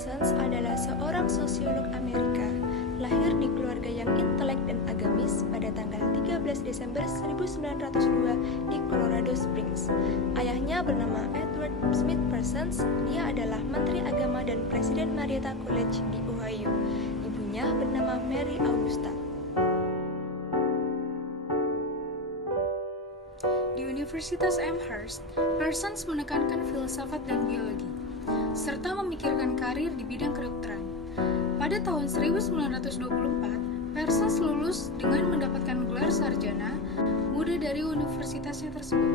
Parsons adalah seorang sosiolog Amerika, lahir di keluarga yang intelek dan agamis pada tanggal 13 Desember 1902 di Colorado Springs. Ayahnya bernama Edward Smith Parsons, dia adalah Menteri Agama dan Presiden Marietta College di Ohio. Ibunya bernama Mary Augusta. Di Universitas Amherst, Parsons menekankan filsafat dan biologi, serta memikirkan karir di bidang kedokteran. Pada tahun 1924, Parsons lulus dengan mendapatkan gelar sarjana muda dari universitasnya tersebut.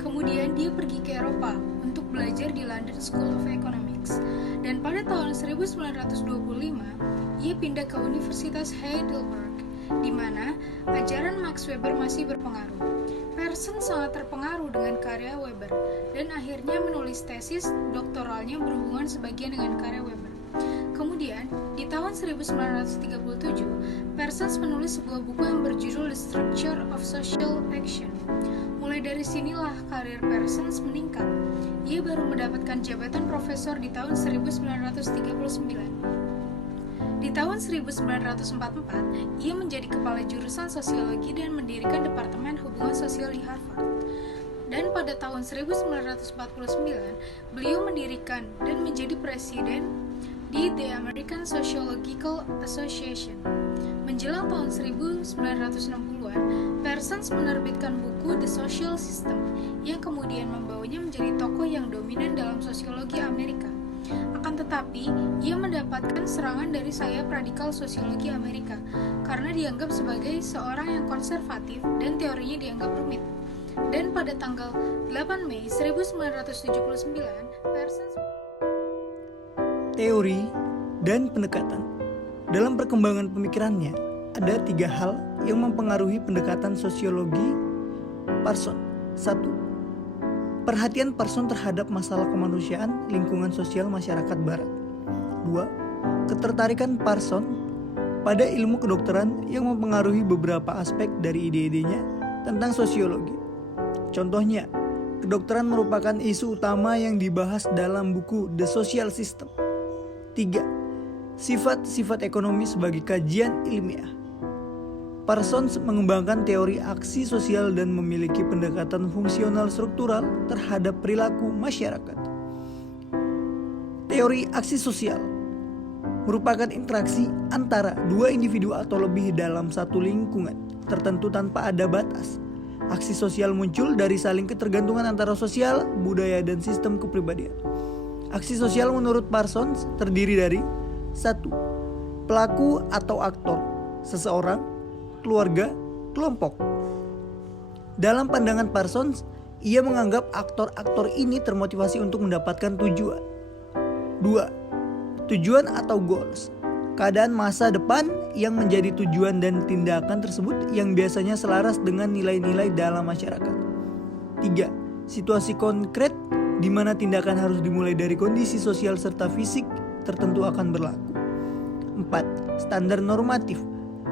Kemudian dia pergi ke Eropa untuk belajar di London School of Economics. Dan pada tahun 1925, ia pindah ke Universitas Heidelberg, di mana ajaran Max Weber masih berpengaruh. Parsons sangat terpengaruh dengan karya Weber dan akhirnya menulis tesis doktoralnya berhubungan sebagian dengan karya Weber. Kemudian, di tahun 1937, Parsons menulis sebuah buku yang berjudul The Structure of Social Action. Mulai dari sinilah karir Parsons meningkat. Ia baru mendapatkan jabatan profesor di tahun 1939. Di tahun 1944, ia menjadi kepala jurusan sosiologi dan mendirikan Departemen Hubungan Sosial di Harvard. Dan pada tahun 1949, beliau mendirikan dan menjadi presiden di The American Sociological Association. Menjelang tahun 1960-an, Parsons menerbitkan buku The Social System yang kemudian membawanya menjadi tokoh yang dominan dalam sosiologi Amerika. Akan tetapi, ia mendapatkan serangan dari sayap radikal sosiologi Amerika karena dianggap sebagai seorang yang konservatif dan teorinya dianggap rumit. Dan pada tanggal 8 Mei 1979, Parsons teori dan pendekatan. Dalam perkembangan pemikirannya, ada 3 hal yang mempengaruhi pendekatan sosiologi Parsons. 1. Perhatian Parsons terhadap masalah kemanusiaan lingkungan sosial masyarakat barat. 2. Ketertarikan Parsons pada ilmu kedokteran yang mempengaruhi beberapa aspek dari ide-idenya tentang sosiologi. Contohnya, kedokteran merupakan isu utama yang dibahas dalam buku The Social System. 3. Sifat-sifat ekonomi sebagai kajian ilmiah. Parsons mengembangkan teori aksi sosial dan memiliki pendekatan fungsional struktural terhadap perilaku masyarakat. Teori aksi sosial merupakan interaksi antara 2 individu atau lebih dalam satu lingkungan tertentu tanpa ada batas. Aksi sosial muncul dari saling ketergantungan antara sosial, budaya, dan sistem kepribadian. Aksi sosial menurut Parsons terdiri dari 1. Pelaku atau aktor, seseorang, keluarga, kelompok. Dalam pandangan Parsons, ia menganggap aktor-aktor ini termotivasi untuk mendapatkan tujuan. 2. Tujuan atau goals, keadaan masa depan yang menjadi tujuan dan tindakan tersebut yang biasanya selaras dengan nilai-nilai dalam masyarakat. 3. Situasi konkret di mana tindakan harus dimulai dari kondisi sosial serta fisik tertentu akan berlaku. 4. Standar normatif.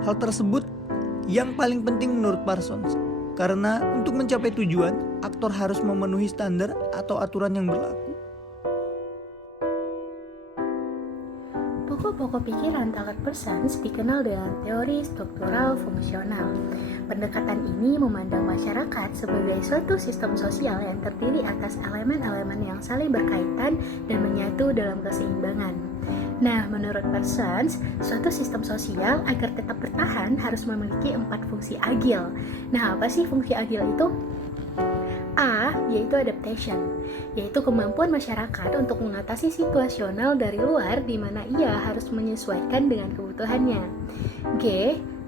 Hal tersebut yang paling penting menurut Parsons, karena untuk mencapai tujuan, aktor harus memenuhi standar atau aturan yang berlaku. Pokok-pokok pikiran Talat Parsons dikenal dengan teori struktural fungsional. Pendekatan ini memandang masyarakat sebagai suatu sistem sosial yang terdiri atas elemen-elemen yang saling berkaitan dan menyatu dalam keseimbangan. Nah, menurut Parsons, suatu sistem sosial agar tetap bertahan harus memiliki 4 fungsi agil. Nah, apa sih fungsi agil itu? A, yaitu adaptation, yaitu kemampuan masyarakat untuk mengatasi situasional dari luar di mana ia harus menyesuaikan dengan kebutuhannya. G,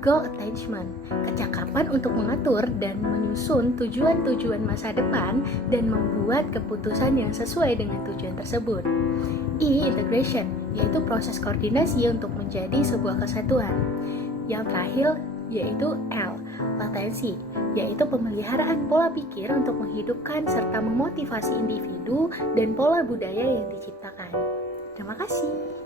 goal attainment, kecakapan untuk mengatur dan menyusun tujuan-tujuan masa depan dan membuat keputusan yang sesuai dengan tujuan tersebut. I, integration, yaitu proses koordinasi untuk menjadi sebuah kesatuan. Yang terakhir yaitu L, latensi, yaitu pemeliharaan pola pikir untuk menghidupkan serta memotivasi individu dan pola budaya yang diciptakan. Terima kasih.